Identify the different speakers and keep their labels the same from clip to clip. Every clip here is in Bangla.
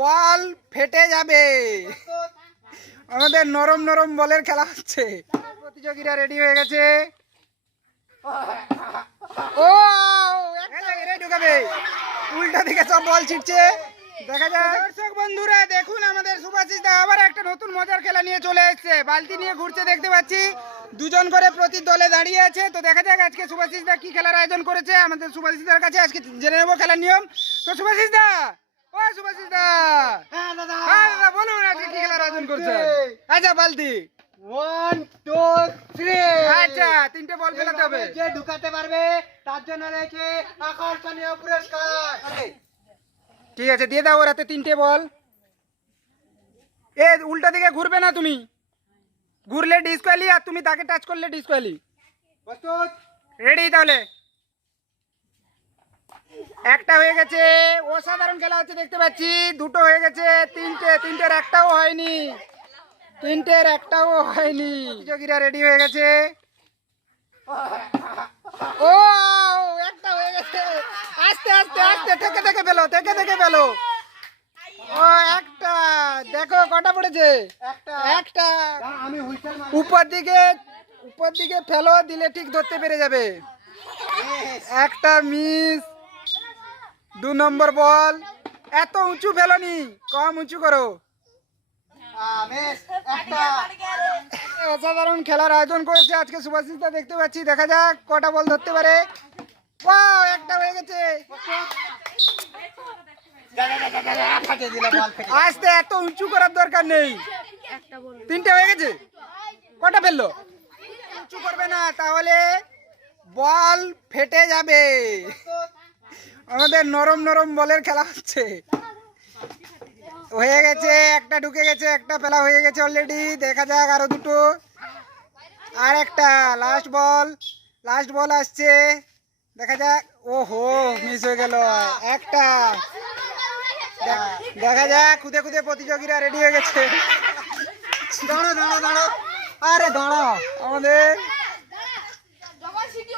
Speaker 1: বল ফেটে যাবে। আমাদের নরম নরম বলের খেলা হচ্ছে। প্রতিযোগীরা রেডি হয়ে গেছে। ও ঢুকাবে। উল্টা দিকে সব বল ছিটছে। দেখা যায় দর্শক বন্ধুরা দেখুন আমাদের সুভাষিস দা আবার একটা নতুন মজার খেলা নিয়ে চলে এসেছে। বালতি নিয়ে ঘুরছে দেখতে পাচ্ছি। দুজন করে প্রতি দলে দাঁড়িয়ে আছে। তো দেখা যাক আজকে সুভাষিস দা কি খেলার আয়োজন করেছে। আমাদের সুভাষিস দার কাছে আজকে জেনে নেব খেলার নিয়ম। তো সুভাষিস দা ও সুভাষিস দা
Speaker 2: হ্যাঁ দাদা।
Speaker 1: হ্যাঁ দাদা বলুন আজকে কি খেলার আয়োজন করছে আচ্ছা বালতি।
Speaker 2: ওয়ান টু থ্রি
Speaker 1: আচ্ছা তিনটে বল ফেলাতে হবে।
Speaker 2: যে ঢুকাতে পারবে তার জন্য রয়েছে আকর্ষণীয় পুরস্কার।
Speaker 1: ঠিক আছে দিয়ে দাও ওর হাতে তিনটে বল। এ উল্টা দিকে ঘুরবে না তুমি? ঘুরলে ডিসকোয়ালি আর তুমি তাকে টাচ করলে ডিসকোয়ালি
Speaker 2: প্রস্তুত।
Speaker 1: রেডি তাহলে? একটা হয়ে গেছে। অসাধারণ খেলা হচ্ছে দেখতে পাচ্ছি। দুটো হয়ে গেছে তিনটে তিনটের একটাও হয়নি। তিনটের একটাও হয়নি। প্রতিযোগীরা রেডি হয়ে গেছে। ও একটা হয়ে গেছে। আস্তে আস্তে আস্তে থেকে থেকে পেল থেকে থেকে পেল। ও একটা। দেখো কটা পড়েছে?
Speaker 2: একটা।
Speaker 1: একটা।
Speaker 2: আমি
Speaker 1: উপর দিকে উপর দিকে ফেলো দিলে ঠিক ধরতে পেরে যাবে। একটা মিস দু নম্বর বল। এত উঁচু ফেলোনি কম উঁচু করো। অসাধারণ খেলার আয়োজন করেছে আজকে সুভাষিতা, দেখতে পাচ্ছি, দেখা যাক কটা বল ধরতে পারে। একটা হয়ে গেছে। আসতে, এত উঁচু করার দরকার নেই। তিনটে হয়ে গেছে? কটা ফেলল? উঁচু করবে না, তাহলে বল ফেটে যাবে। আমাদের নরম নরম বলের খেলা হচ্ছে। হয়ে গেছে, একটা ঢুকে গেছে, একটা ফেলা হয়ে গেছে অলরেডি দেখা যাক আরও দুটো। আর একটা লাস্ট বল লাস্ট বল আসছে। দেখা যাক। ওহো মিস হয়ে গেল। একটা। দেখা যাক, খুদে খুদে প্রতিযোগীরা রেডি হয়ে গেছে।
Speaker 2: দাঁড়ো দাঁড়ো দাঁড়ো আরে দাঁড়ো
Speaker 1: আমাদের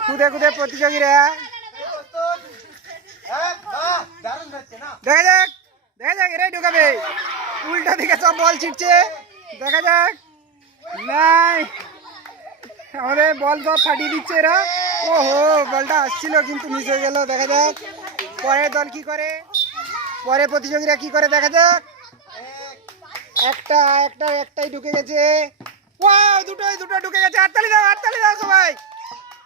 Speaker 1: খুদে খুদে প্রতিযোগীরা
Speaker 2: প্রস্তুত এক, বাহ, দারুণ হচ্ছে না
Speaker 1: দেখা যাক দেখা যাক, এরাই ঢুকাবে। উল্টা দিকে সব বল ছিটছে। দেখা যাক। নাই। আমাদের বল সব ফাটিয়ে দিচ্ছে এরা। ওহো, বলটা আসছিল, কিন্তু মিস হয়ে গেল, দেখা যাক। পরের দল কি করে? পরে প্রতিযোগীরা কি করে, দেখা যাক। একটা একটা, একটাই ঢুকে গেছে। ওয়াও, দুটোই, দুটো ঢুকে গেছে। হাততালি দাও হাততালি দাও সবাই।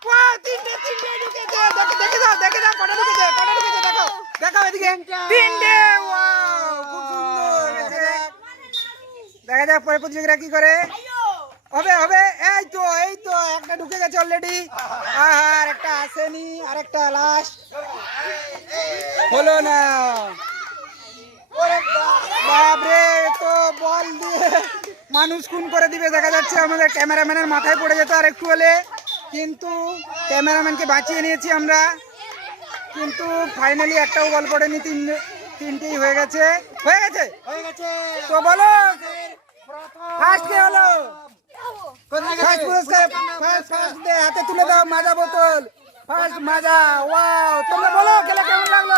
Speaker 1: ওয়াও, তিনটে তিনটে ঢুকেছে। দেখে। দেখে দাও দেখে দাও কটা ঢুকেছে কটা ঢুকেছে দেখো দেখো এদিকে। তিনটে। ওয়াও খুব সুন্দর দেখা যাক পরে প্রতিযোগীরা কি করে? হবে হবে এই তো এই তো একটা ঢুকে গেছে অলরেডি আর একটা আসেনি আরেকটা লাস্ট হলো না। বাপরে তো বল দিয়ে মানুষ খুন করে দিবে দেখা যাচ্ছে আমাদের ক্যামেরাম্যানের মাথায় পড়ে যেত আর একটু হলে। কিন্তু ক্যামেরাম্যানকে বাঁচিয়ে নিয়েছি আমরা। কিন্তু ফাইনালি একটাও বল পড়েনি তিন তিনটেই হয়ে গেছে। হয়ে গেছে?
Speaker 2: হয়ে গেছে।
Speaker 1: তো বলো। ফার্স্ট কে হলো? ফার্স্ট পুরস্কার ফার্স্ট ফার্স্ট দে হাতে তুলে দাও মাজা বোতল। ফার্স্ট মাজা ওয়াও তোমরা বলো খেলা কেমন লাগল?